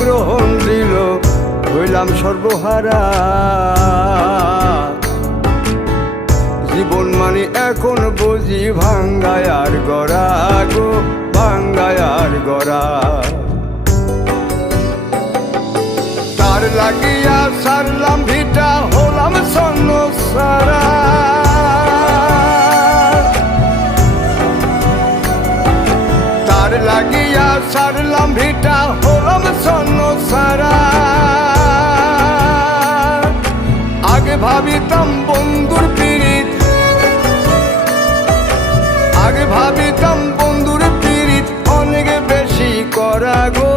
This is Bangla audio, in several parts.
গ্রহণ দিল, হইলাম সর্বহারা। জীবন মানে এখন বুঝি ভাঙ্গায়ার গড়া গো, ভাঙ্গায়ার গড়া। তার লাগিয়া সারলাম ভিটা, হলাম সন্ন সারা। তার লাগিয়া সারলাম ভিটা, হলাম সন্ন সারা। আগে ভাবিতাম বন্ধুর পীড়িত, আগে ভাবিতাম বন্ধুর পীড়িত অনেক বেশি করা গো,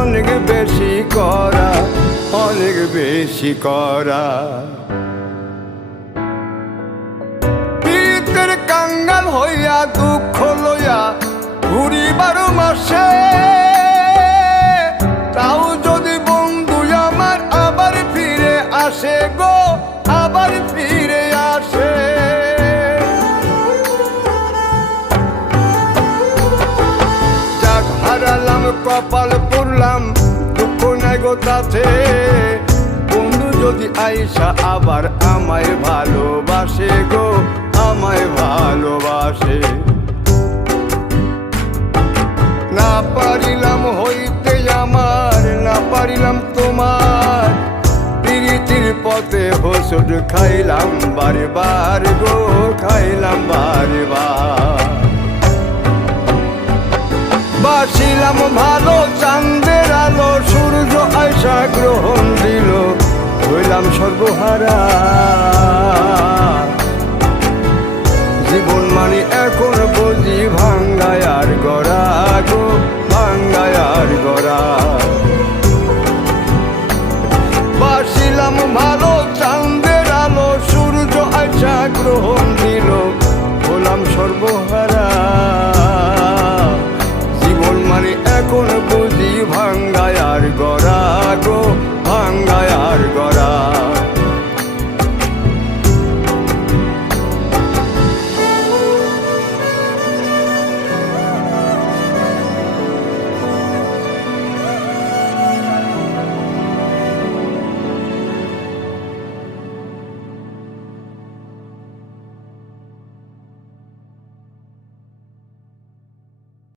অনেক বেশি করা, অনেক বেশি করা। পীড়িতের কাঙ্গাল হইয়া দুঃখ লইয়া ঘুরি 12 মাসে। তাও যদি বন্ধু আমার আবার ফিরে আসে গো, আবার ফিরে আসে। যাক হারালাম কপাল পুরলাম, দুঃখ নাই গো তাতে। বন্ধু যদি আইসা আবার আমায় ভালোবাসে গো, আমায় ভালোবাসে। না পারিলাম হইতে আমার, না পারিলাম তোমার। প্রীতির পথে হোঁচট খাইলাম বারবার গো, খাইলাম বারবার। বাসিলাম ভালো চাঁদের আলো, সূর্য আয়সা গ্রহণ দিল, হইলাম সর্বহারা। জীবন মানে এখন বুঝি ভাঙ্গায়ার